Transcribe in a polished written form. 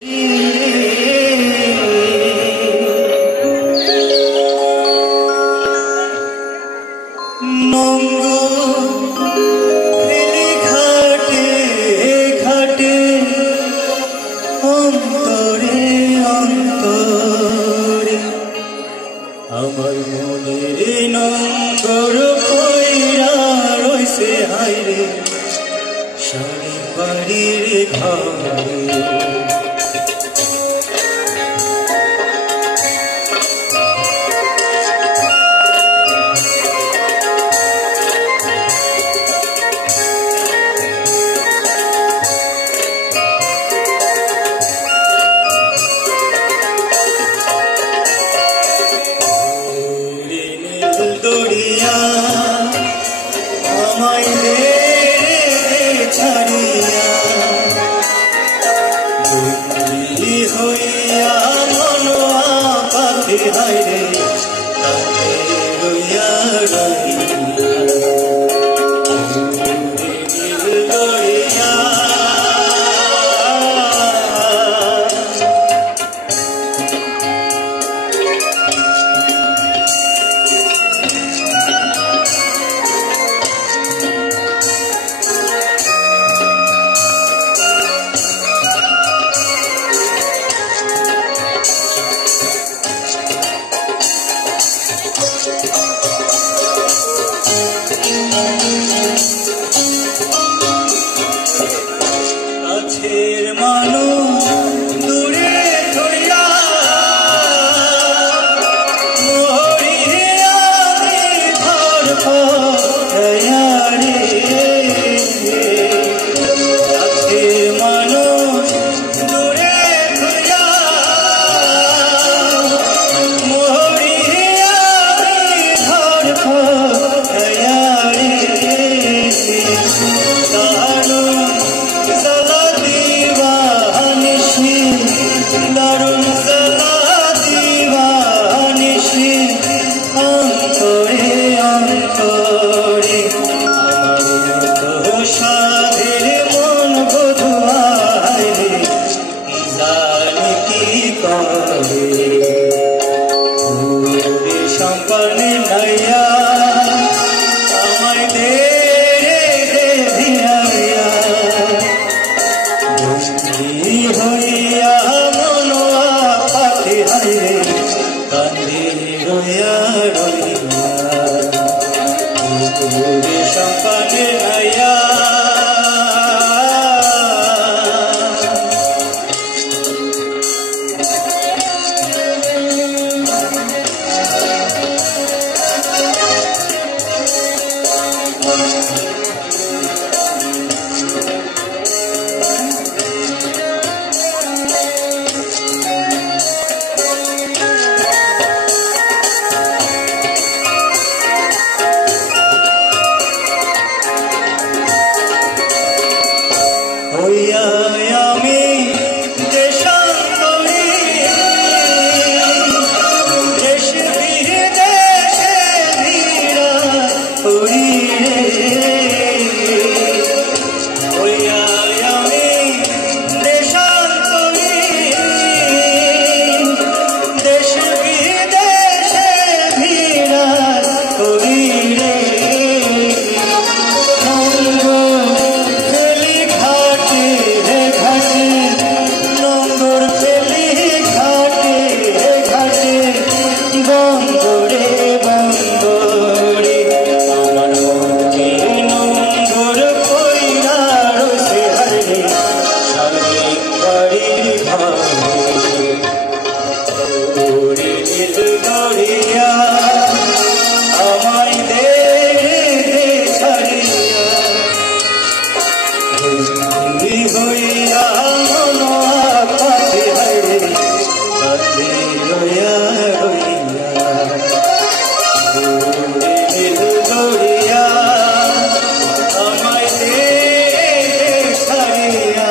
আমার মনে নঙ্গর কইরা রইছে হাইরে শাড়ি বাড়ির ঘরে হাইরে তাকে রইয়া রইয়া কাছের মানুষ দূরে ধরিয়া মরিয়া ঘর রে কাছের মানুষ দূরে ধরিয়া মরিয়া ঘর দারুণ সালা দিবানিশি অন্তরে অন্তরে আমার তো সাধের মন বধুয়ায় রে জানি কি করে সম্পর্ণে নাইয়া আমায় দে ভিড়াইয়া হইয়া কান্দে রইয়া রইয়া সম্পানে আয়া আমি দেশান্তরে দেশ বিদেশে ভিড়া করি রে আমি দেশান্তরে দেশ বিদেশে ভিড়া করি রে বন্দরে বন্দরে আমার মনে নঙ্গর কইরা রইছে হাইরে শাড়ি বাড়ির ঘরে দরিয়া আমায় দে ছাড়িয়া হইয়া মন পাতে হাইরে তাতে রইয়া দরিয়া আমায় দে ছাড়িয়া